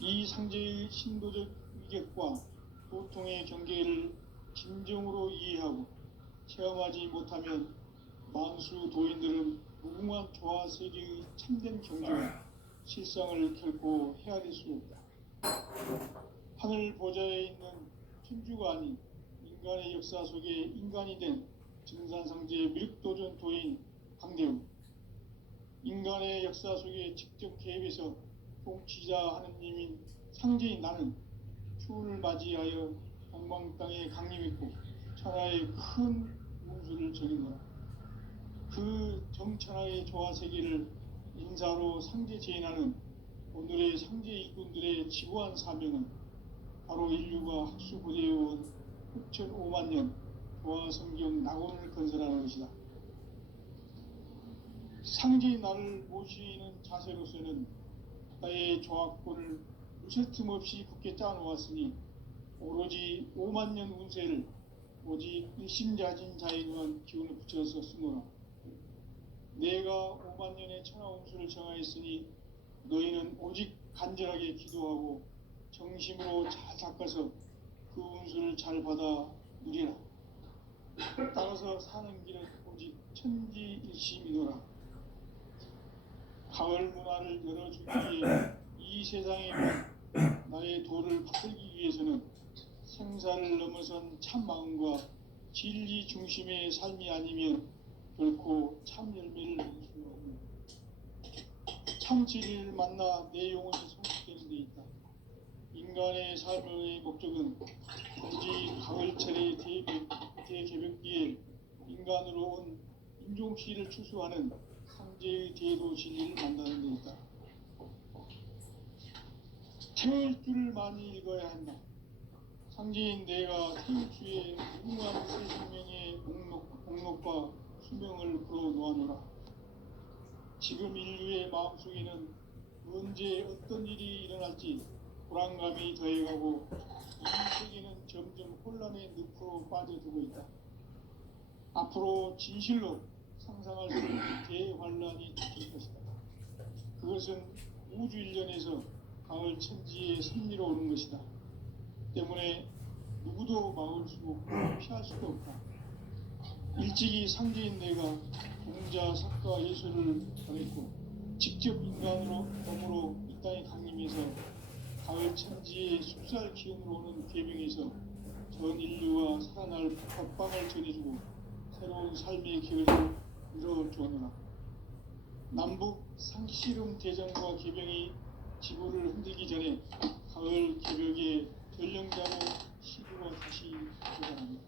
이 상제의 신도적 위격과 고통의 경계를 진정으로 이해하고 체험하지 못하면 만수 도인들은 무궁한 조화 세계의 참된 경주와 실상을 결코 헤아릴 수 없다. 하늘 보좌에 있는 천주가 아닌 인간의 역사 속에 인간이 된 증산상제 미륵도전 도인 강대웅, 인간의 역사 속에 직접 개입해서 통치자 하느님인 상제인 나는 추운을 맞이하여 동방 땅에 강림했고 천하의 큰 운수를 적인노라. 그 정천하의 조화 세계를 인사로 상제 제인하는 오늘의 상제 일꾼들의 지구한 사명은 바로 인류가 학수 고대해온 6,500만 년 조화 성경 낙원을 건설하는 것이다. 상제의 나를 모시는 자세로서는 나의 조합권을 무쇠 틈 없이 굳게 짜놓았으니 오로지 5만 년 운세를 오직 일심자진 자에게만 기운을 붙여서 쓰노라. 내가 5만 년의 천하 운수를 정하였으니 너희는 오직 간절하게 기도하고 정심으로 잘 닦아서 그 운수를 잘 받아 누리라. 따라서 사는 길은 오직 천지일심이노라. 가을 문화를 열어주기에 이 세상에 나의 도를 바꾸기 위해서는 생사를 넘어선 참 마음과 진리 중심의 삶이 아니면 결코 참 열매를 낼 수 없는 참 진리를 만나 내 영혼이 성숙되는 데 있다. 인간의 삶의 목적은 오직 가을철의 대개벽기에 인간으로 온 인종씨를 추수하는 상제의 대도 진리를 만나는 데 있다. 태울 줄을 많이 읽어야 한다. 상제인 내가 태울 주의 무궁한 새 생명의 목록과 수명을 풀어놓아노라. 지금 인류의 마음속에는 언제 어떤 일이 일어날지 불안감이 더해가고 이 세계는 점점 혼란의 늪으로 빠져들고 있다. 앞으로 진실로 상상할 수 없는 대환란이 닥칠 것이다. 그것은 우주 일련에서 가을 천지의 섭리로 오는 것이다. 때문에 누구도 막을 수 없고 피할 수도 없다. 일찍이 상제인 내가 공자, 석가, 예술을 전했고 직접 인간으로 몸으로 이 땅에 강림해서 가을 천지의 숲살 기운으로 오는 계명에서 전 인류와 살아날 법방을 전해주고 새로운 삶의 계획을 이뤄주었노라. 남북 상씨름 대전과 개병이 지구를 흔들기 전에 가을 개벽의 전령자로 시주로 다시 도전합니다.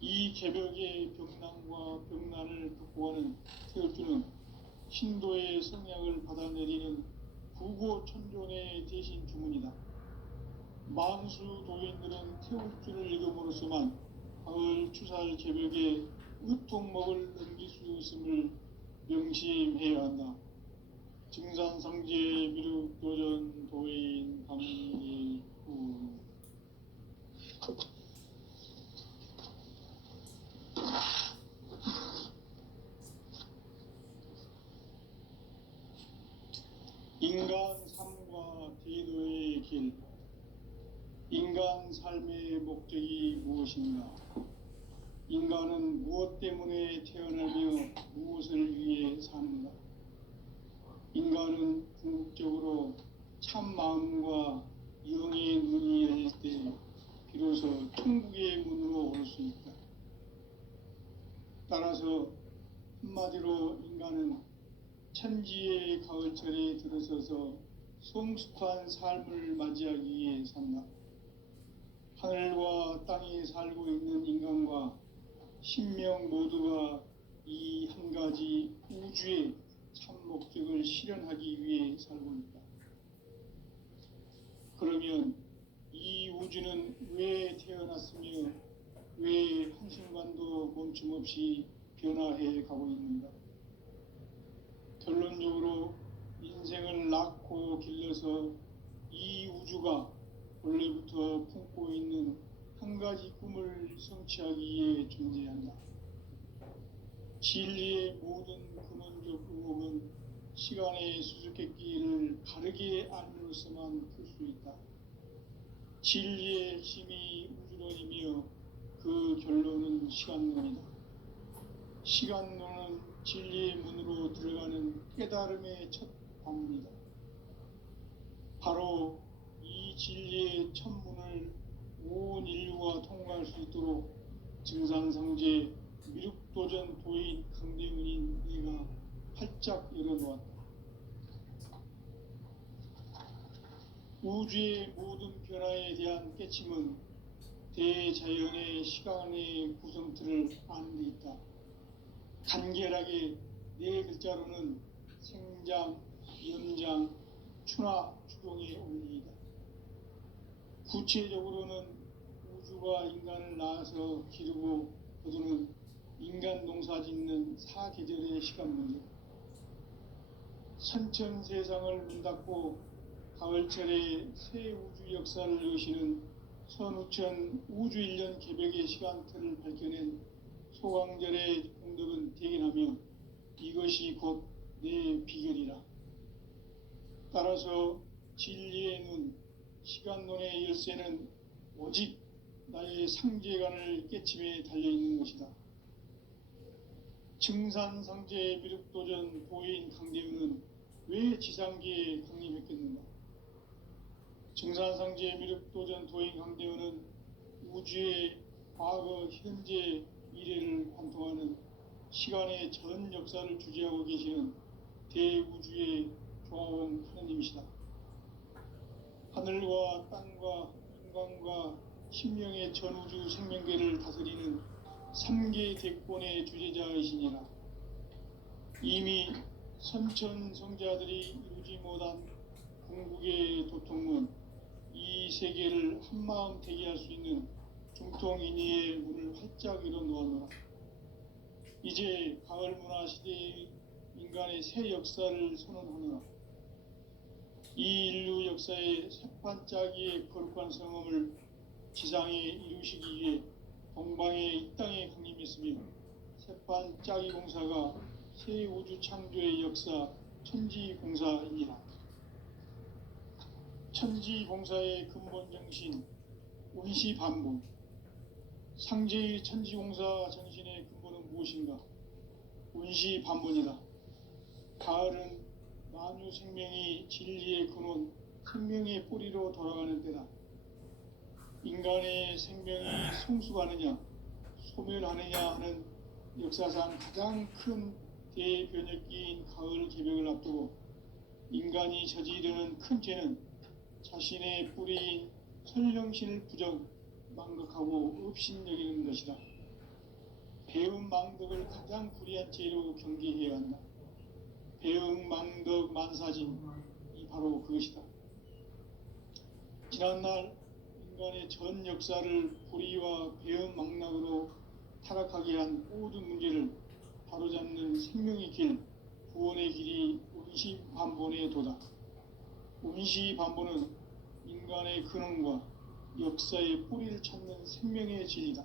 이 개벽의 병난과 병난을 극복하는 태울주는 신도의 성약을 받아내리는 구고천존의 대신 주문이다. 만수 도인들은 태울주를 읽음으로써만 가을 추살 개벽에 으통먹을 넘길 수 있음을 명심해야 한다. 증산상제 미륵도전 도인 강일구. 인간 삶과 대도의 길. 인간 삶의 목적이 무엇인가? 인간은 무엇 때문에 태어나며 무엇을 위해 사는가? 인간은 궁극적으로 참 마음과 영의 눈이 열릴 때 비로소 천국의 문으로 올 수 있다. 따라서 한마디로 인간은 천지의 가을철에 들어서서 성숙한 삶을 맞이하기 위해 산다. 하늘과 땅에 살고 있는 인간과 신명 모두가 이 한 가지 우주의 참 목적을 실현하기 위해 살고 있다. 그러면 이 우주는 왜 태어났으며 왜 한순간도 멈춤 없이 변화해 가고 있는가? 결론적으로 인생을 낳고 길러서 이 우주가 원래부터 품고 있는 한 가지 꿈을 성취하기 위해 존재한다. 진리의 모든 근원적 의혹은 시간의 수수께끼를 가려 바르게 알므로서만 풀 수 있다. 진리의 핵심이 우주론이며 그 결론은 시간론이다. 시간론은 진리의 문으로 들어가는 깨달음의 첫 관문이다. 바로 이 진리의 첫 문을 온 인류가 통과할 수 있도록 증산상제 미륵도전 도인 강대문인 내가 활짝 열어놓았다. 우주의 모든 변화에 대한 깨침은 대자연의 시간의 구성틀을 아는 데 있다. 간결하게 네 글자로는 생장, 연장, 추나 추동의 원리이다. 구체적으로는 우주가 인간을 낳아서 기르고 거두는 인간 농사 짓는 사계절의 시간 문제, 선천 세상을 문 닫고 가을철에 새 우주 역사를 여시는 선우천 우주 1년 개벽의 시간틀을 밝혀낸 소강절의 공덕은 대견하며 이것이 곧 내 비결이라. 따라서 진리의 눈, 시간론의 열쇠는 오직 나의 상제관을 깨침에 달려있는 것이다. 증산상제 미륵도전 도인 강대우는 왜 지상계에 강림했겠는가? 증산상제 미륵도전 도인 강대우는 우주의 과거, 현재, 미래를 관통하는 시간의 전 역사를 주재하고 계시는 대우주의 종합원 하나님이시다. 하늘과 땅과 인간과 신명의 전우주 생명계를 다스리는 3계 대권의 주재자이시니라. 이미 선천성자들이 이루지 못한 궁극의 도통은 이 세계를 한마음 되게 할 수 있는 중통인의의 문을 활짝 열어놓았노라. 이제 가을 문화 시대의 인간의 새 역사를 선언하노라. 이 인류 역사의 새판짜기의 거룩한 성험을 지상에 이루시기 위해 동방의 이 땅에 강림했으며 새판짜기 공사가 새 우주 창조의 역사 천지공사이니라. 천지공사의 근본 정신 운시반본, 상제의 천지공사 정신의 근본은 무엇인가? 운시반본이다. 가을은 만유 생명이 진리의 근원, 생명의 뿌리로 돌아가는 때다. 인간의 생명이 성숙하느냐, 소멸하느냐 하는 역사상 가장 큰 대변혁기인 가을 개벽을 앞두고 인간이 저지르는 큰 죄는 자신의 뿌리인 설령신을 부정, 망덕하고 업신여기는 것이다. 배움 망덕을 가장 불의한 죄로 경계해야 한다. 배움 망덕 만사진이 바로 그것이다. 지난날 인간의 전 역사를 불의와 배움 망락으로 타락하게 한 모든 문제를 바로잡는 생명의 길, 구원의 길이 운시반본의 도다. 운시반본은 인간의 근원과 역사의 뿌리를 찾는 생명의 진리다.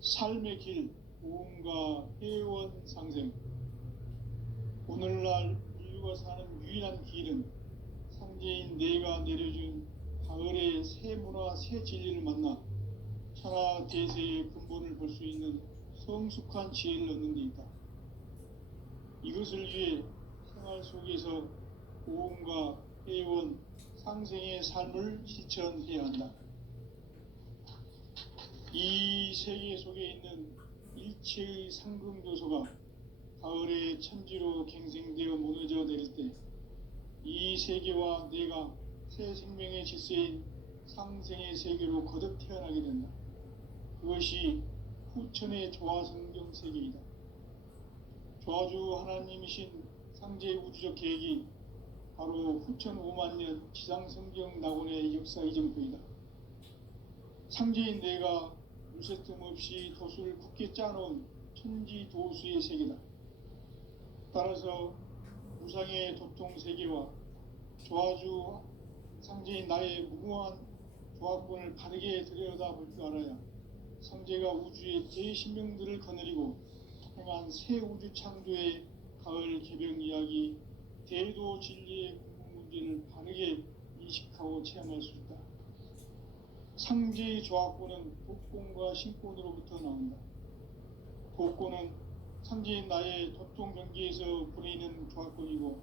삶의 길, 모험과 회원 상생. 오늘날 인류가 사는 유일한 길은 상제인 내가 내려준 가을의 새 문화, 새 진리를 만나 천하 대세의 근본을 볼 수 있는 성숙한 지혜를 얻는 데 있다. 이것을 위해 생활 속에서 모험과 회원, 상생의 삶을 실천해야 한다. 이 세계 속에 있는 일체의 상금교소가 가을의 천지로 갱생되어 무너져 내릴 때 이 세계와 내가 새 생명의 질서인 상생의 세계로 거듭 태어나게 된다. 그것이 후천의 조화성경 세계이다. 조화주 하나님이신 상제 우주적 계획이 바로 후천 5만 년 지상성경 낙원의 역사 이정표이다. 상제인 내가 물새틈 없이 도수를 굳게 짜놓은 천지도수의 세계다. 따라서 무상의 도통 세계와 조화주 상제인 나의 무궁한 조화권을 바르게 들여다볼 줄 알아야 상제가 우주의 제10명들을 거느리고 행한 새 우주 창조의 가을 개벽 이야기 대도 진리의 상계를 바르게 인식하고 체험할 수 있다. 상제의 조합권은 독권과 신권으로부터 나온다. 독권은 상제인 나의 도통 경계에서 부리는 조합권이고,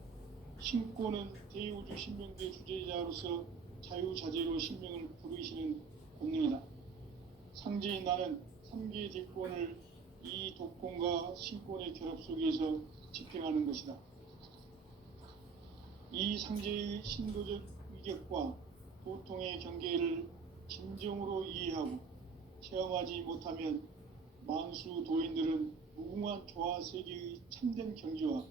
신권은 대우주 신명대 주제자로서 자유자재로 신명을 부르시는 본능이다. 상제인 나는 3개의 대권을 이 독권과 신권의 결합 속에서 집행하는 것이다. 이 상제의 신도적 위격과 도통의 경계를 진정으로 이해하고 체험하지 못하면 만수 도인들은 무궁한 조화 세계의 참된 경지와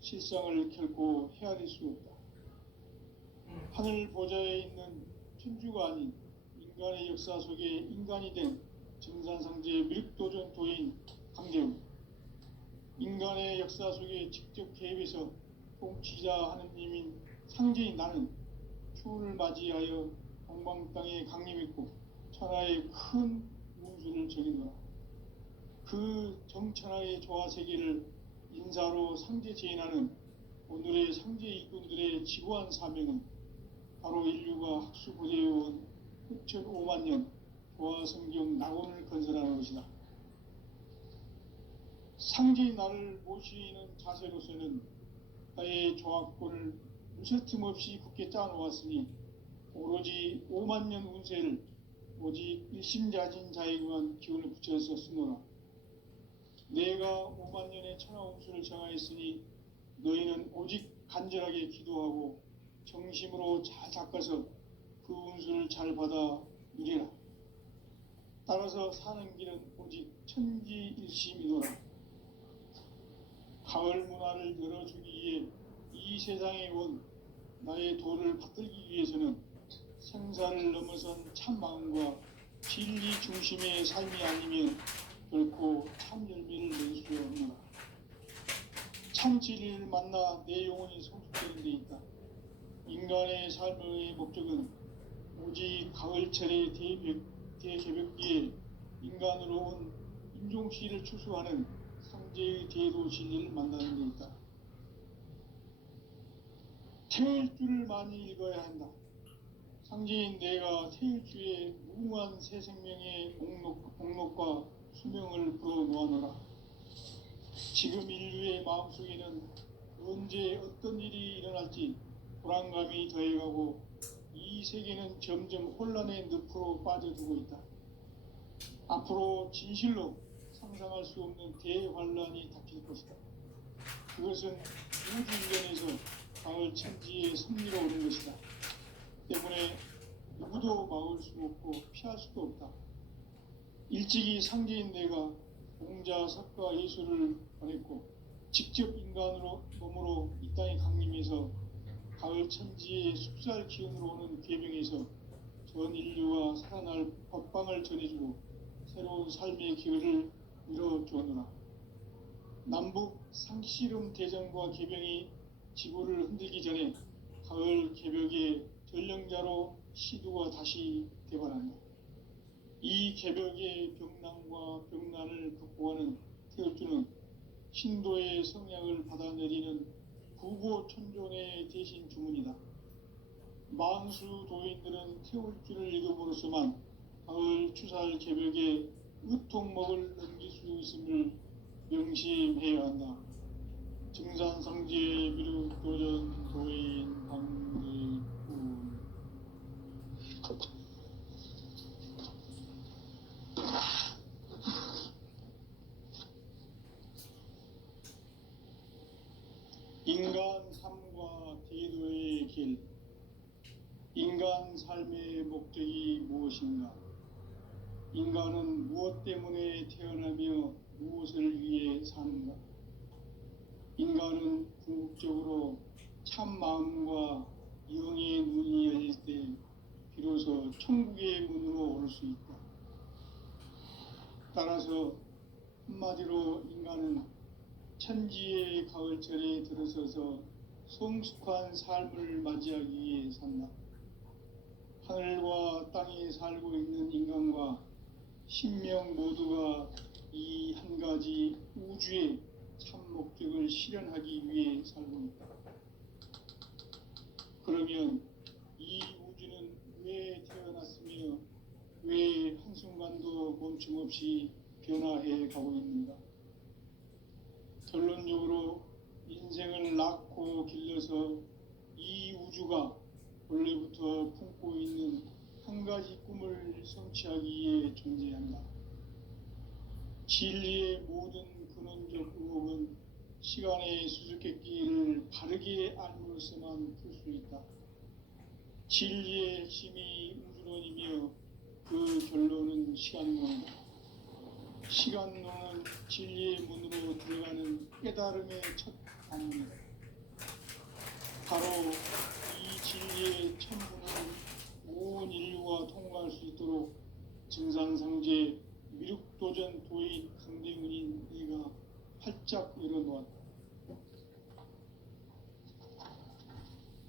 실상을 결코 헤아릴 수 없다. 하늘 보좌에 있는 천주가 아닌 인간의 역사 속에 인간이 된 증산상제의 밀도전 도인 강재훈, 인간의 역사 속에 직접 개입해서 통치자 하느님인 상제인 나는 추운을 맞이하여 동방 땅에 강림했고 천하의 큰 운수를 적인노라. 그 정천하의 조화 세계를 인사로 상제 제인하는 오늘의 상제 일꾼들의 지구한 사명은 바로 인류가 학수고대해온 흑천 5만 년 조화 성경 낙원을 건설하는 것이다. 상제인 나를 모시는 자세로서는 나의 조합권을 무쇠틈 없이 굳게 짜놓았으니 오로지 5만 년 운세를 오직 일심자진 자에게만 기운을 붙여서 쓰노라. 내가 5만 년의 천하 운수를 정하였으니 너희는 오직 간절하게 기도하고 정심으로 잘 닦아서 그 운수를 잘 받아 누리라. 따라서 사는 길은 오직 천지일심이노라. 가을 문화를 열어주기 위해 이 세상에 온 나의 도를 받들기 위해서는 생사를 넘어선 참 마음과 진리 중심의 삶이 아니면 결코 참 열매를 낼 수 없노라. 참 진리를 만나 내 영혼이 성숙되는 데 있다. 인간의 삶의 목적은 오직 가을철의 대개벽기에 인간으로 온 인종씨를 추수하는 상제의 대도 진리를 만나는 데 있다. 태일주를 많이 읽어야 한다. 상제인 내가 태일주의 무궁한 새 생명의 목록과 수명을 불어놓아노라. 지금 인류의 마음속에는 언제 어떤 일이 일어날지 불안감이 더해가고 이 세계는 점점 혼란의 늪으로 빠져들고 있다. 앞으로 진실로 상상할 수 없는 대환란이 닥칠 것이다. 그것은 우주인간에서 가을 천지의 섭리로 오는 것이다. 때문에 누구도 막을 수 없고 피할 수도 없다. 일찍이 상제인 내가 공자, 석가, 예수를 보냈고 직접 인간으로 몸으로 이 땅에 강림해서 가을 천지의 숲살 기운으로 오는 궤병에서 전 인류와 살아날 법방을 전해주고 새로운 삶의 기회를 이뤄주었노라. 남북 상씨름 대전과 개병이 지구를 흔들기 전에 가을 개벽의 전령자로 시두가 다시 개발한다. 이 개벽의 병난과 병난을 극복하는 태울주는 신도의 성약을 받아내리는 구고천존의 대신 주문이다. 만수 도인들은 태울주를 읽음으로써만 가을 추살 개벽의 의통목을 넘길 수 있음을 명심해야 한다. 증산상지의 미륵도전 도인 강제군. 인간 삶과 대도의 길. 인간 삶의 목적이 무엇인가? 인간은 무엇 때문에 태어나며 무엇을 위해 사는가? 인간은 궁극적으로 참 마음과 영의 눈이 열릴 때 비로소 천국의 문으로 올 수 있다. 따라서 한마디로 인간은 천지의 가을철에 들어서서 성숙한 삶을 맞이하기 위해 산다. 하늘과 땅에 살고 있는 인간과 신명 모두가 이 한 가지 우주의 참 목적을 실현하기 위해 살고 있다. 그러면 이 우주는 왜 태어났으며 왜 한순간도 멈춤 없이 변화해 가고 있는가? 결론적으로 인생을 낳고 길러서 이 우주가 원래부터 품고 있는 한 가지 꿈을 성취하기 위해 존재한다. 진리의 모든 근원적 의혹은 시간의 수수께끼를 바르게 알므로서만 풀 수 있다. 진리의 핵심이 우주론이며 그 결론은 시간론이다. 시간론은 진리의 문으로 들어가는 깨달음의 첫 방문이다. 바로 이 진리의 첫 문을 온 인류가 통과할 수 있도록 증산상제 미륵도전 도인 강대문인 네가 활짝 열어놓았다.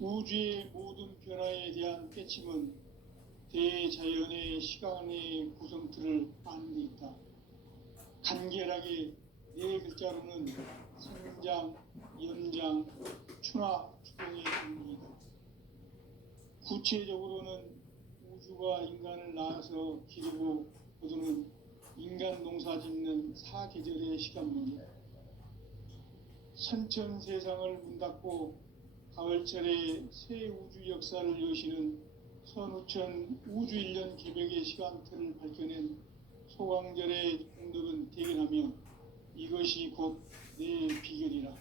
우주의 모든 변화에 대한 깨침은 대자연의 시간의 구성틀을 아는 데 있다. 간결하게 네 글자로는 생장, 연장, 추나 추동의 의미이다. 구체적으로는 우주가 인간을 낳아서 기르고 거두는 인간 농사 짓는 사계절의 시간문이다. 선천 세상을 문 닫고 가을철에 새 우주 역사를 여시는 선우천 우주 1년 개벽의 시간틀을 밝혀낸 소강절의 공덕은 대견하며 이것이 곧 내 비결이라.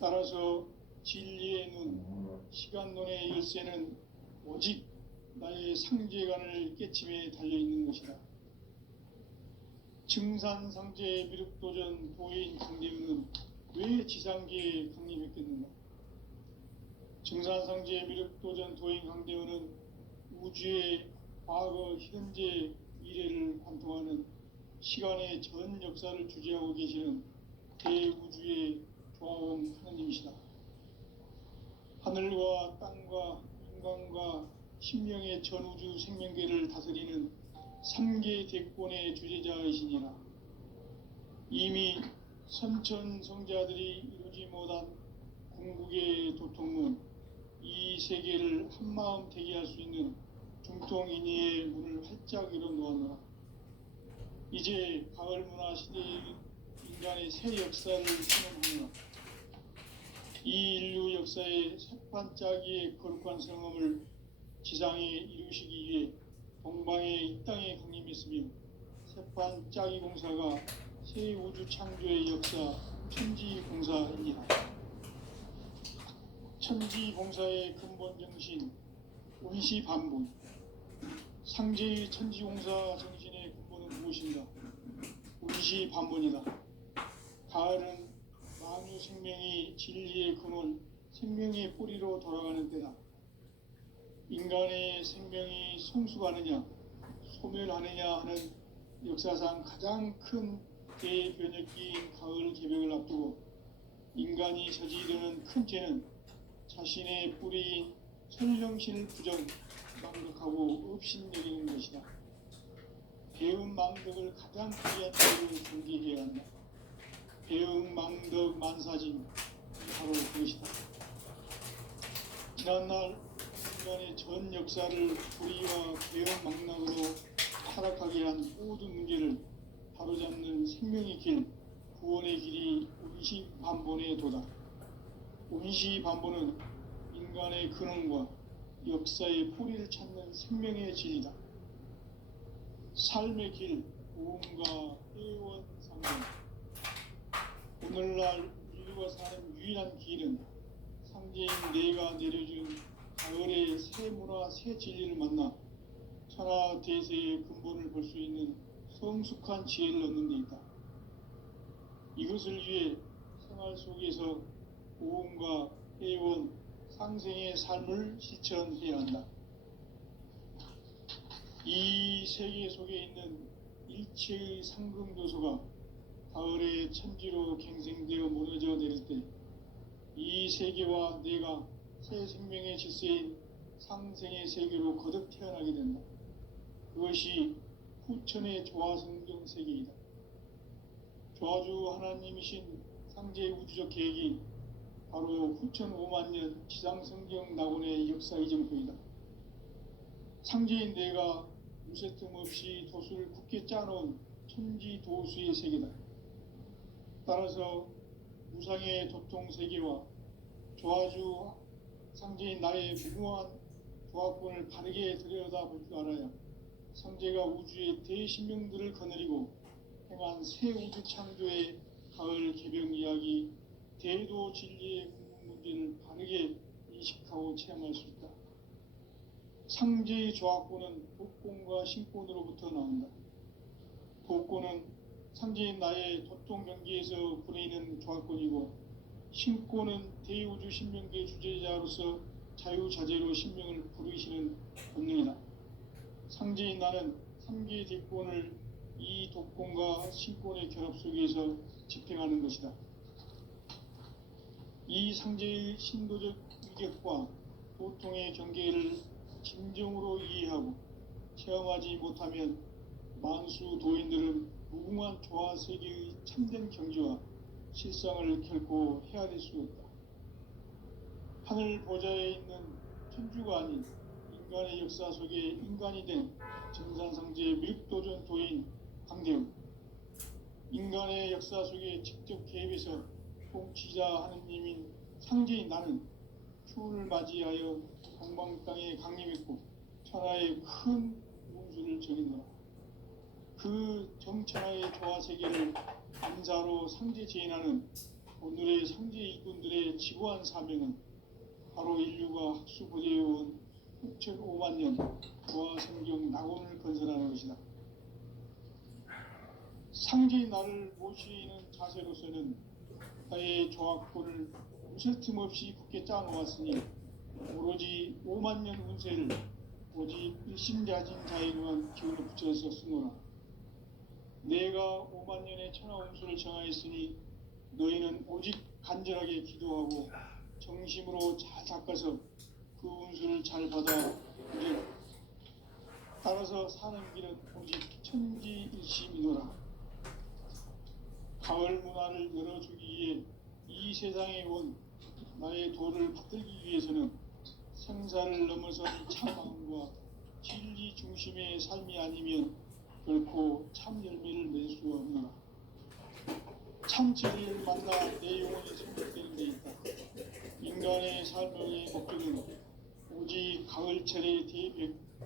따라서 진리의 눈, 시간론의 열쇠는 오직 나의 상제관을 깨침에 달려있는 것이다. 증산상제 미륵도전 도인 강대우는 왜 지상계에 강림했겠는가? 증산상제 미륵도전 도인 강대우는 우주의 과거, 현재, 미래를 관통하는 시간의 전 역사를 주재하고 계시는 대우주의 조화원 하느님이시다. 하늘과 땅과 인간과 신명의 전우주 생명계를 다스리는 3계 대권의 주재자이시니라. 이미 선천성자들이 이루지 못한 궁극의 도통문, 이 세계를 한마음 대기할 수 있는 중통인의의 문을 활짝 열어놓았노라. 이제 가을 문화 시대의 인간의 새 역사를 선언하노라. 이 인류 역사의 새반짝이의 거룩한 성험을 지상에 이루시기 위해 동방의 이 땅에 강림했으며 새반짝이 공사가 새 우주 창조의 역사 천지공사이니라. 천지공사의 근본 정신 운시반본. 상제의 천지공사 정신의 근본은 무엇인가? 운시반본이다. 가을은 만유 생명이 진리의 근원, 생명의 뿌리로 돌아가는 때다. 인간의 생명이 성숙하느냐, 소멸하느냐 하는 역사상 가장 큰 대변혁기인 가을 개벽을 앞두고 인간이 저지르는 큰 죄는 자신의 뿌리인 설령신을 부정, 망덕하고 업신여기는 것이다. 배운 망덕을 가장 귀한 죄로 경계해야 한다. 배운 망덕 만사진, 바로 그것이다. 지난날 인간의 전 역사를 불의와 배운 망락으로 타락하게 한 모든 문제를 바로잡는 생명의 길, 구원의 길이 운시반본의 도다. 운시반본은 인간의 근원과 역사의 뿌리를 찾는 생명의 진리다. 삶의 길, 오음과 애원상전. 오늘날 인류가 사는 유일한 길은 상제인 내가 내려준 가을의 새 문화, 새 진리를 만나 천하 대세의 근본을 볼 수 있는 성숙한 지혜를 얻는 데 있다. 이것을 위해 생활 속에서 오음과 애원, 상생의 삶을 실천해야 한다. 이 세계 속에 있는 일체의 상금교소가 가을의 천지로 갱생되어 무너져 내릴 때 이 세계와 내가 새 생명의 질서인 상생의 세계로 거듭 태어나게 된다. 그것이 후천의 조화성경 세계이다. 조화주 하나님이신 상제의 우주적 계획이 바로 후천 5만 년 지상성경 낙원의 역사 이정표이다. 상제인 내가 무쇠틈 없이 도수를 굳게 짜놓은 천지 도수의 세계다. 따라서 무상의 도통 세계와 조화주 상제인 나의 무궁한 조합권을 바르게 들여다볼 줄 알아야 상제가 우주의 대신명들을 거느리고 행한 새 우주 창조의 가을 개병 이야기, 대도 진리의 궁극 문제를 바르게 인식하고 체험할 수 있다. 상제의 조합권은 독권과 신권으로부터 나온다. 독권은 상제인 나의 도통 경계에서 부리는 조합권이고, 신권은 대우주 신명계 주제자로서 자유자재로 신명을 부르시는 본능이다. 상제인 나는 3개의 대권을 이 독권과 신권의 결합 속에서 집행하는 것이다. 이 상제의 신도적 위격과 도통의 경계를 진정으로 이해하고 체험하지 못하면 만수 도인들은 무궁한 조화 세계의 참된 경지와 실상을 결코 헤아릴 수 없다. 하늘 보좌에 있는 천주가 아닌 인간의 역사 속에 인간이 된 정산상제의 밀도전 도인 강대웅, 인간의 역사 속에 직접 개입해서 통치자 하느님인 상제인 나는 추운을 맞이하여 동방 땅에 강림했고 천하의 큰 운수를 전했노라. 그 정천하의 조화 세계를 암사로 상제 제인하는 오늘의 상제 일꾼들의 지구한 사명은 바로 인류가 학수부대해온 6,5만 년 조화 성경 낙원을 건설하는 것이다. 상제의 나를 모시는 자세로서는 나의 조합권을 무쇠 틈 없이 굳게 짜놓았으니 오로지 5만 년 운세를 오직 일심자진 자에게만 기운을 붙여서 쓰노라. 내가 5만 년의 천하 운수를 정하였으니 너희는 오직 간절하게 기도하고 정심으로 잘 닦아서 그 운수를 잘 받아 이르라. 따라서 사는 길은 오직 천지일심이노라. 가을 문화를 열어주기 위해 이 세상에 온 나의 도를 붙들기 위해서는 생사를 넘어선 참마음과 진리 중심의 삶이 아니면 결코 참 열매를 낼 수 없노라. 참치를 만나 내 영혼이 성립되는 데 있다. 인간의 삶의 목적은 오직 가을철의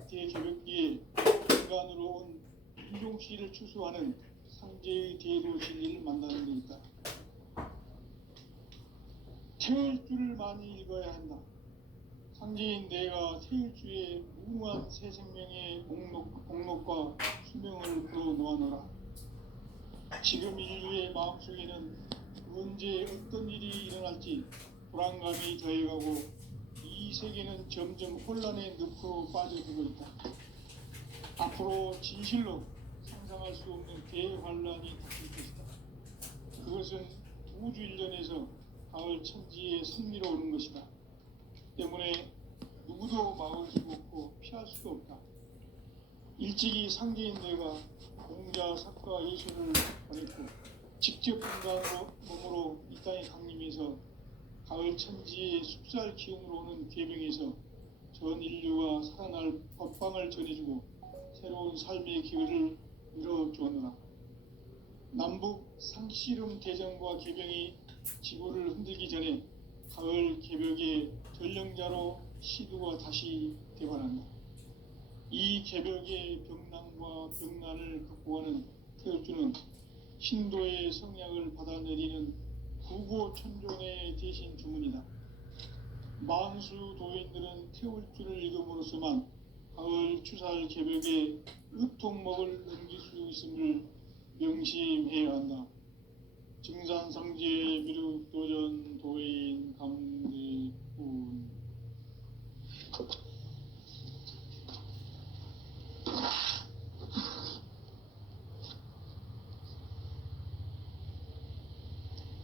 대개벽기에 인간으로 온 인종씨를 추수하는 상제의 대도 진리를 만나는 데 있다. 태일주를 많이 읽어야 한다. 상제인 내가 태일주의 무궁한 새 생명의 목록과 수명을 풀어놓아노라. 지금 인류의 마음속에는 언제 어떤 일이 일어날지 불안감이 더해가고 이 세계는 점점 혼란의 늪으로 빠져들고 있다. 앞으로 진실로 상상할 수 없는 대환란이 닥칠 것이다. 그것은 우주 일전에서 가을 천지에 선미로 오는 것이다. 때문에 누구도 막을 수 없고 피할 수도 없다. 일찍이 상제인 내가 공자, 사과, 예수를 보냈고 직접 인간으로 몸으로 이 땅에 강림해서 가을 천지의 숲살 기운으로 오는 계명에서 전 인류가 살아날 법방을 전해주고 새로운 삶의 기회를 열어주었노라. 남북 상씨름 대전과 계병이 지구를 흔들기 전에 가을 개벽의 전령자로 시두가 다시 되관한다. 이 개벽의 병난과 병난을 극복하는 태울주는 신도의 성약을 받아내리는 구고천존의 대신 주문이다. 만수 도인들은 태울주를 읽음으로써만 가을 추살 개벽에 으통먹을 넘길 수 있음을 명심해야 한다. 증산상제 미륵도전 도인 강대훈.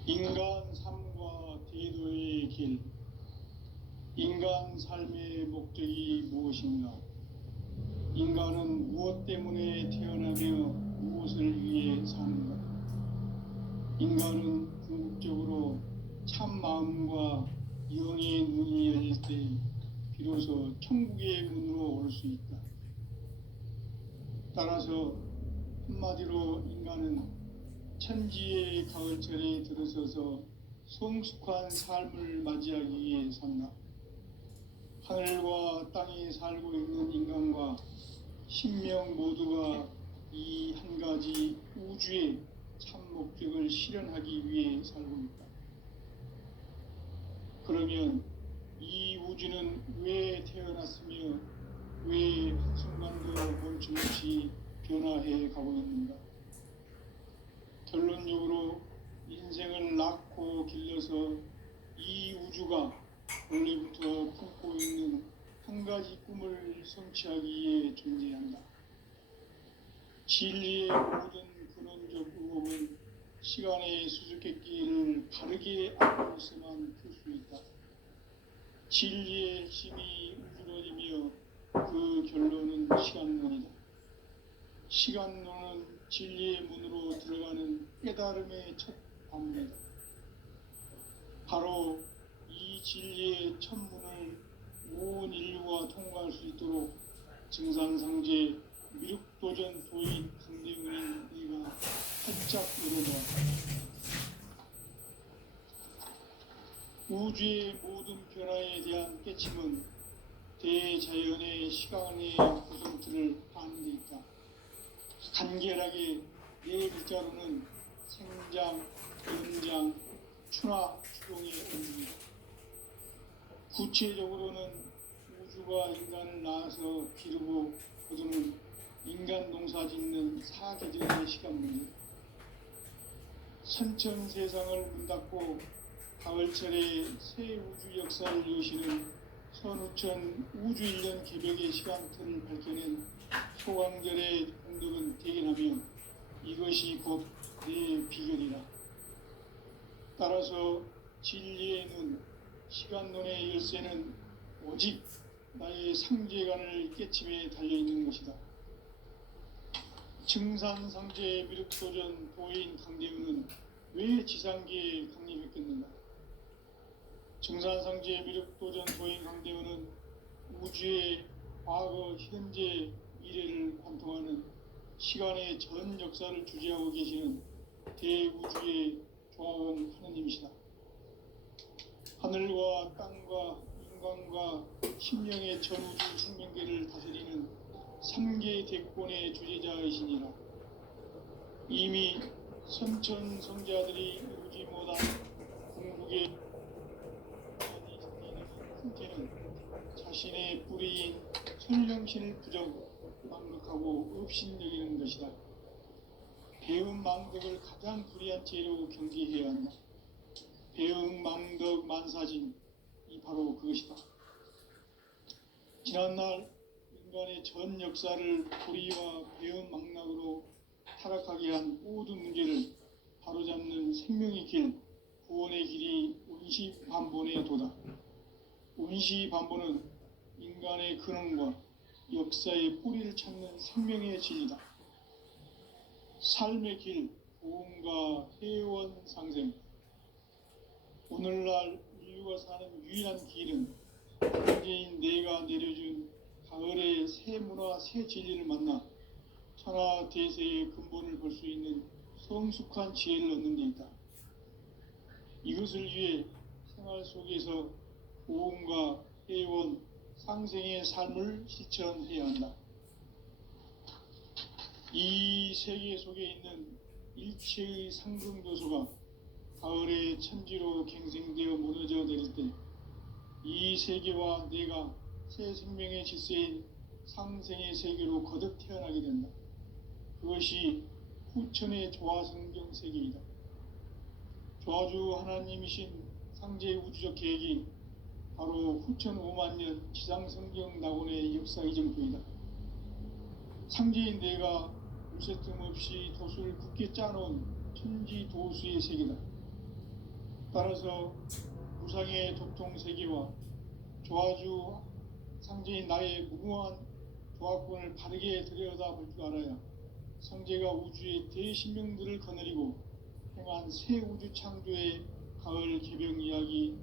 인간 삶과 대도의 길. 인간 삶의 목적이 무엇인가? 인간은 무엇 때문에 태어나며 무엇을 위해 사는가? 인간은 궁극적으로 참 마음과 영의 문이 열릴 때 비로소 천국의 문으로 올 수 있다. 따라서 한마디로 인간은 천지의 가을철에 들어서서 성숙한 삶을 맞이하기 위해 산다. 하늘과 땅에 살고 있는 인간과 신명 모두가 이 한 가지 우주의 참 목적을 실현하기 위해 살고 있다. 그러면 이 우주는 왜 태어났으며 왜 한순간도 멈춤없이 변화해 가고 있는가? 결론적으로 인생을 낳고 길러서 이 우주가 원래부터 품고 있는 한 가지 꿈을 성취하기 위해 존재한다. 진리의 모든 근원적 의혹은 시간의 수수께끼를 바르게 알고 있어만 풀 수 있다. 진리의 핵심이 우주론이며 그 결론은 시간론이다. 시간론은 진리의 문으로 들어가는 깨달음의 첫 방문이다. 바로 이 진리의 첫 문을 온 인류가 통과할 수 있도록 증산상제 미륵도전 도인 강대문인 네가 활짝 열어놓았다. 우주의 모든 변화에 대한 깨침은 대자연의 시간의 구성틀을 아는 데 있다. 간결하게 네 글자로는 생장, 연장, 추나 추동의 원리이다. 구체적으로는 우주가 인간을 낳아서 기르고 거두는 인간 농사 짓는 사계절의 시간 문제. 선천 세상을 문 닫고 가을철에 새 우주 역사를 여시는 선우천 우주 1년 개벽의 시간틀을 밝혀낸 소강절의 공덕은 대견하며 이것이 곧 내 비결이라. 따라서 진리의 눈, 시간론의 열쇠는 오직 나의 상제관을 깨침에 달려있는 것이다. 증산상제 미륵도전 도인 강대우는 왜 지상계에 강림했겠는가? 증산상제 미륵도전 도인 강대우는 우주의 과거, 현재, 미래를 관통하는 시간의 전 역사를 주재하고 계시는 대우주의 조화원 하느님이시다. 하늘과 땅과 인간과 심령의 전우주 생명계를 다스리는 3개 대권의 주제자이시니라. 이미 선천성자들이 이루지 못한 궁극의 형태는 자신의 뿌리인 설령신을 부정망덕하고 업신여기는 것이다. 배은망덕을 가장 불의한 죄로 경계해야 한다. 배은망덕 만사진, 이 바로 그것이다. 지난날 인간의 전 역사를 불의와 배은망락으로 타락하게 한 모든 문제를 바로잡는 생명의 길, 구원의 길이 운시반본의 도다. 운시반본은 인간의 근원과 역사의 뿌리를 찾는 생명의 진리다. 삶의 길, 구원과 회원 상생. 오늘날 인류가 사는 유일한 길은 현재인 내가 내려준 가을의 새 문화, 새 진리를 만나 천하 대세의 근본을 볼 수 있는 성숙한 지혜를 얻는 데 있다. 이것을 위해 생활 속에서 구원과 회원, 상생의 삶을 실천해야 한다. 이 세계 속에 있는 일체의 상승교소가 가을의 천지로 갱생되어 무너져 내릴 때 이 세계와 내가 새 생명의 질서인 상생의 세계로 거듭 태어나게 된다. 그것이 후천의 조화성경 세계이다. 조화주 하나님이신 상제 우주적 계획이 바로 후천 5만년 지상성경 낙원의 역사 이정표이다. 상제인 내가 요새 틈없이 도수를 굳게 짜놓은 천지 도수의 세계다. 따라서 무상의 도통 세계와 조화주 상제인 나의 무궁한 조화권을 바르게 들여다볼 줄 알아야 상제가 우주의 대신명들을 거느리고 행한 새 우주 창조의 가을 개병 이야기,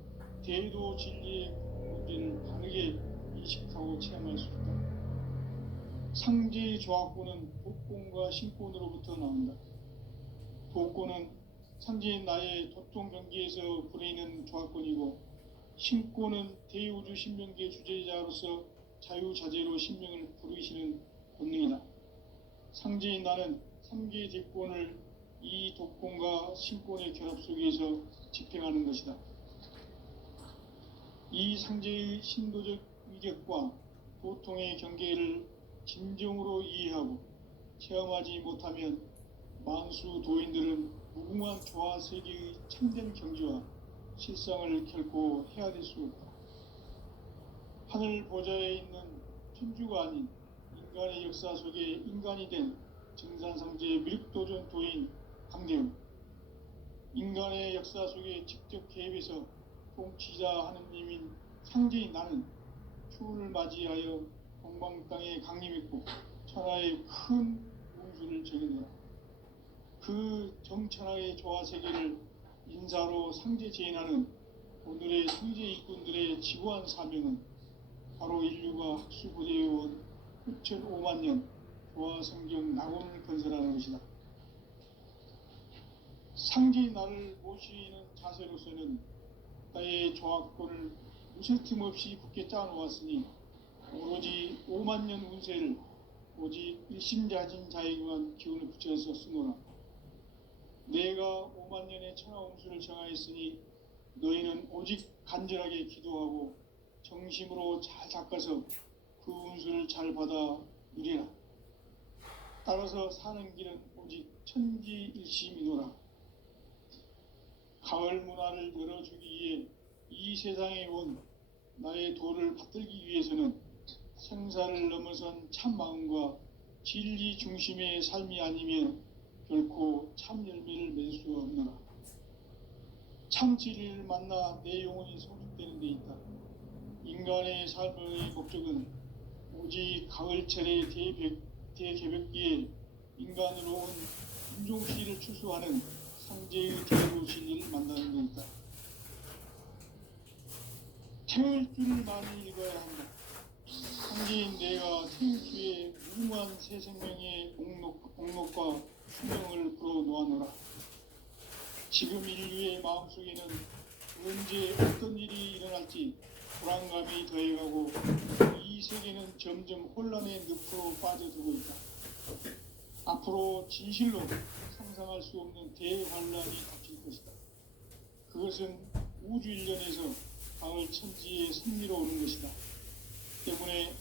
대도 진리의 문제를 바르게 인식하고 체험할 수 있다. 상제의 조합권은 독권과 신권으로부터 나온다. 독권은 상제인 나의 도통 경기에서 부리는 조합권이고, 신권은 대우주 신명기의 주제자로서 자유자재로 신명을 부르시는 본능이다. 상제인 나는 삼계의 대권을 이 독권과 신권의 결합 속에서 집행하는 것이다. 이 상제의 신도적 위격과 도통의 경계를 진정으로 이해하고 체험하지 못하면 만수 도인들은 무궁한 조화 세계의 참된 경지와 실상을 결코 헤아릴 수 없다. 하늘 보좌에 있는 천주가 아닌 인간의 역사 속에 인간이 된 증산상제의 미륵도전 도인 강대우, 인간의 역사 속에 직접 개입해서 통치자 하느님인 상제인 나는 추운을 맞이하여 동방 땅에 강림했고 천하의 큰 운수를 정해내라. 그 정천하의 조화세계를 인사로 상제 재인하는 오늘의 상제 일꾼들의 지구한 사명은 바로 인류가 학수부대해온 6,5만 년 조화성경 낙원을 건설하는 것이다. 상제인 나를 모시는 자세로서는 나의 조합권을 무쇠 틈 없이 굳게 짜놓았으니 오로지 5만 년 운세를 오직 일심자진 자에게만 기운을 붙여서 쓰노라. 내가 5만 년의 천하 운수를 정하였으니 너희는 오직 간절하게 기도하고 정심으로 잘 닦아서 그 운수를 잘 받아 누리라. 따라서 사는 길은 오직 천지일심이노라. 가을 문화를 열어주기 위해 이 세상에 온 나의 도를 받들기 위해서는 생사를 넘어선 참 마음과 진리 중심의 삶이 아니면 결코 참 열매를 맺을 수 없노라. 참 진리를 만나 내 영혼이 성숙되는 데 있다. 인간의 삶의 목적은 오직 가을철의 대개벽기에 인간으로 온 인종시를 추수하는 상제의 대로 진리를 만나는 데 있다. 태울 줄을 많이 읽어야 한다. 상제인 내가 태울주의 무궁한 새 생명의 목록과 수명을 불어놓아노라. 지금 인류의 마음속에는 언제 어떤 일이 일어날지 불안감이 더해가고 이 세계는 점점 혼란의 늪으로 빠져들고 있다. 앞으로 진실로 상상할 수 없는 대환란이 닥칠 것이다. 그것은 우주 일련에서 가을 천지의 섭리로 오는 것이다. 때문에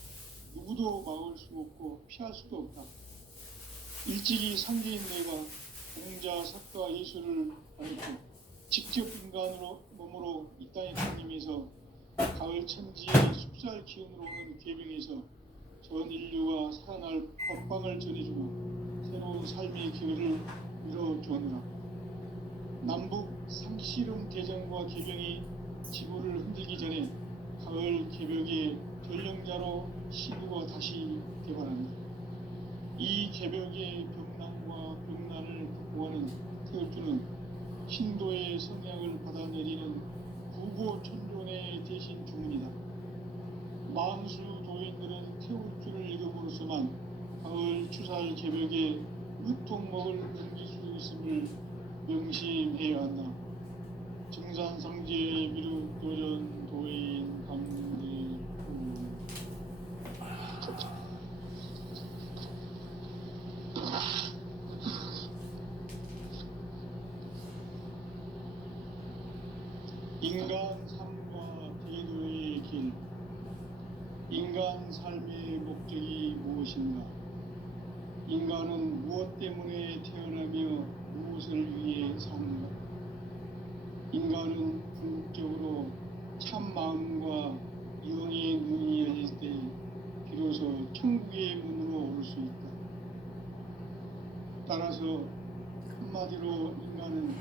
누구도 막을 수 없고 피할 수도 없다. 일찍이 상제인 내가 공자, 석가, 예술을 가르쳐 직접 인간으로 몸으로 이 땅에 강림해서 가을 천지의 숲살 기운으로 오는 계병에서 전 인류가 살아날 법방을 전해주고 새로운 삶의 기회를 열어주었노라. 남북 상씨름 대전과 계병이 지구를 흔들기 전에 가을 개벽의 전령자로 시부가 다시 개발한다. 이 개벽의 병난과 병난을 극복하는 태울주는 신도의 성향을 받아내리는 구보천존의 대신 주문이다. 만수 도인들은 태울주를 읽음으로써만 가을 추살 개벽에 으통먹을 넘길 수 있음을 명심해야 한다. 증산상제의 미륵도전 도인 강대우. 인간 삶과 대도의 길. 인간 삶의 목적이 무엇인가? 인간은 무엇 때문에 태어나며 무엇을 위해 사는가? 인간은 궁극적으로 참 마음과 영의 눈이 열릴 때 비로소 천국의 문으로 올 수 있다. 따라서 한마디로 인간은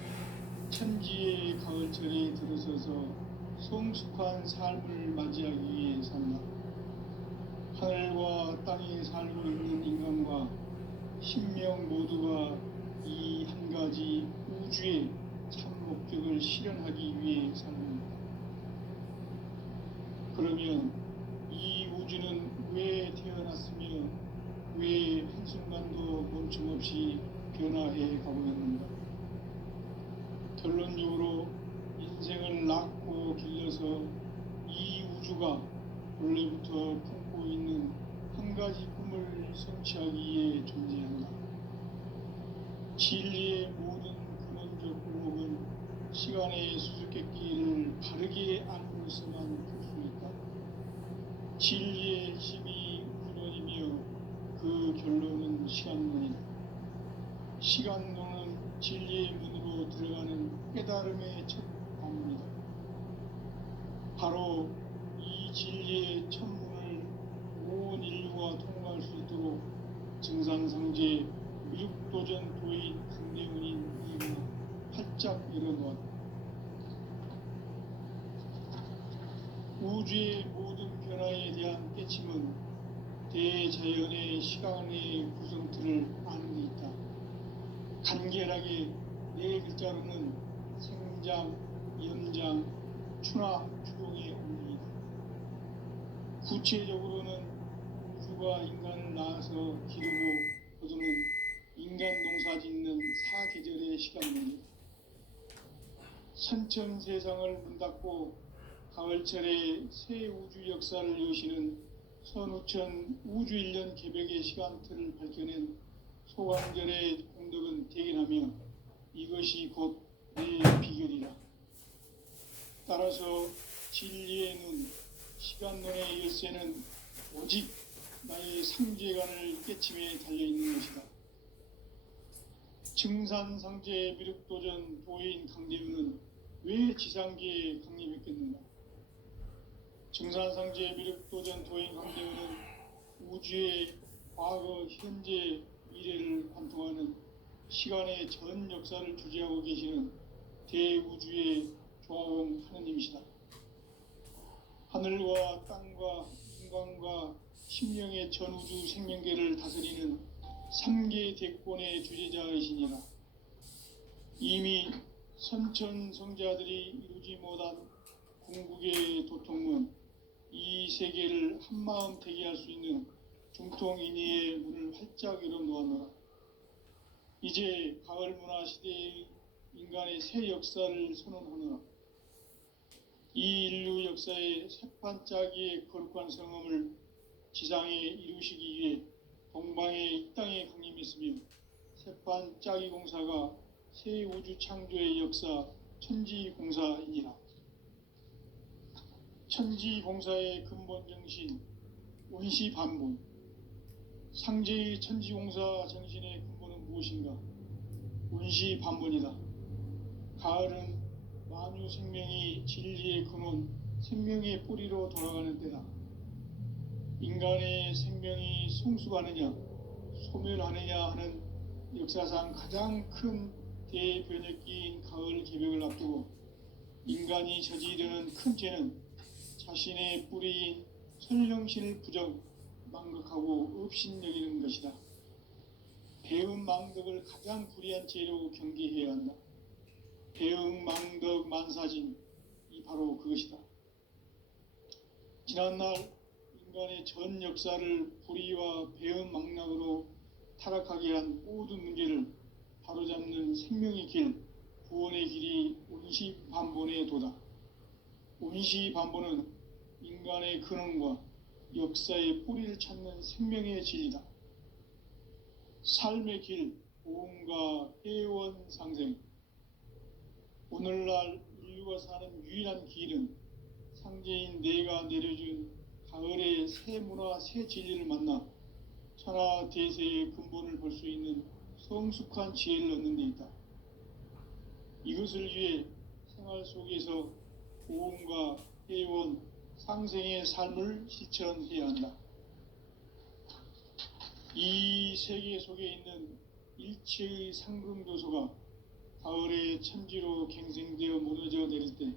천지의 가을철에 들어서서 성숙한 삶을 맞이하기 위해 산다. 하늘과 땅에 살고 있는 인간과 신명 모두가 이 한 가지 우주의 참 목적을 실현하기 위해 삽니다. 그러면 이 우주는 왜 태어났으며 왜 한순간도 멈춤없이 변화해 가고 있는가? 결론적으로 인생을 낳고 길러서 이 우주가 원래부터 품고 있는 한 가지 꿈을 성취하기 위해 존재한다. 진리의 모든 근원적 의목은 시간의 수수께끼를 바르게 알고서만 볼 수 있다. 진리의 힘이 근원이며 그 결론은 시간론이다. 시간론은 진리의 문으로 들어가는 깨달음의 첫 관문이다. 바로 이 진리의 첫 문을 온 인류가 통과할 수 있도록 증산상제 미륵도전 도인 강대훈인 이가 활짝 열어놓았다. 우주의 모든 변화에 대한 깨침은 대자연의 시간의 구성틀을 아는 데 있다. 간결하게 네 글자로는 생장, 연장, 추나 추동의 원리이다. 구체적으로는 우주가 인간을 낳아서 기르고 거두는 인간 농사 짓는 사계절의 시간론이다. 선천 세상을 문 닫고 가을철에 새 우주 역사를 여시는 선우천 우주 1년 개벽의 시간틀을 밝혀낸 소강절의 공덕은 대견하며 이것이 곧 내 비결이라. 따라서 진리의 눈, 시간론의 열쇠는 오직 나의 상제관을 깨침에 달려있는 것이다. 증산상제 미륵도전 도인 강대훈은 왜 지상계에 강림했겠는가? 증산상제 미륵도전 도인 강대훈은 우주의 과거, 현재, 미래를 관통하는 시간의 전 역사를 주재하고 계시는 대우주의 조화원 하느님이시다. 하늘과 땅과 인간과 심령의 전우주 생명계를 다스리는 3계 대권의 주제자이시니라. 이미 선천성자들이 이루지 못한 궁극의 도통문, 이 세계를 한마음 되게 할 수 있는 중통인의의 문을 활짝 열어놓았노라. 이제 가을 문화 시대의 인간의 새 역사를 선언하노라. 이 인류 역사의 새판짜기의 거룩한 성음을 지상에 이루시기 위해 동방의 이 땅에 강림했으며 새판짜기 공사가 새 우주 창조의 역사 천지공사이니라. 천지공사의 근본 정신 원시반본, 상제의 천지공사 정신의 근본은 무엇인가? 원시반본이다. 가을은 만유 생명이 진리의 근원, 생명의 뿌리로 돌아가는 때다. 인간의 생명이 성숙하느냐, 소멸하느냐 하는 역사상 가장 큰 대변혁기인 가을 개벽을 앞두고 인간이 저지르는 큰 죄는 자신의 뿌리인 설령신을 망각하고 업신여기는 것이다. 배은망덕을 가장 불의한 죄로 경계해야 한다. 배은망덕 만사진이 바로 그것이다. 지난날 인간의 전 역사를 불의와 배은망락으로 타락하게 한 모든 문제를 바로잡는 생명의 길, 구원의 길이 온시반본의 도다. 온시반본은 인간의 근원과 역사의 뿌리를 찾는 생명의 진리다. 삶의 길, 보험과 회원 상생. 오늘날 인류가 사는 유일한 길은 상제인 내가 내려준 가을의 새 문화, 새 진리를 만나 천하 대세의 근본을 볼 수 있는 성숙한 지혜를 얻는 데 있다. 이것을 위해 생활 속에서 보험과 회원, 상생의 삶을 실천해야 한다. 이 세계 속에 있는 일체의 상금도소가 가을의 천지로 갱생되어 무너져 내릴 때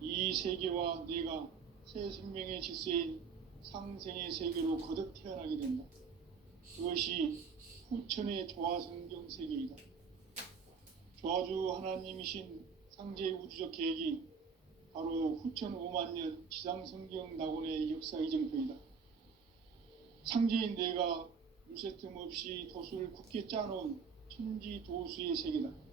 이 세계와 내가 새 생명의 질서인 상생의 세계로 거듭 태어나게 된다. 그것이 후천의 조화성경 세계이다. 조화주 하나님이신 상제의 우주적 계획이 바로 후천 5만 년 지상성경 낙원의 역사 이정표이다. 상제인 내가 물새 틈 없이 도수를 굳게 짜놓은 천지도수의 세계다.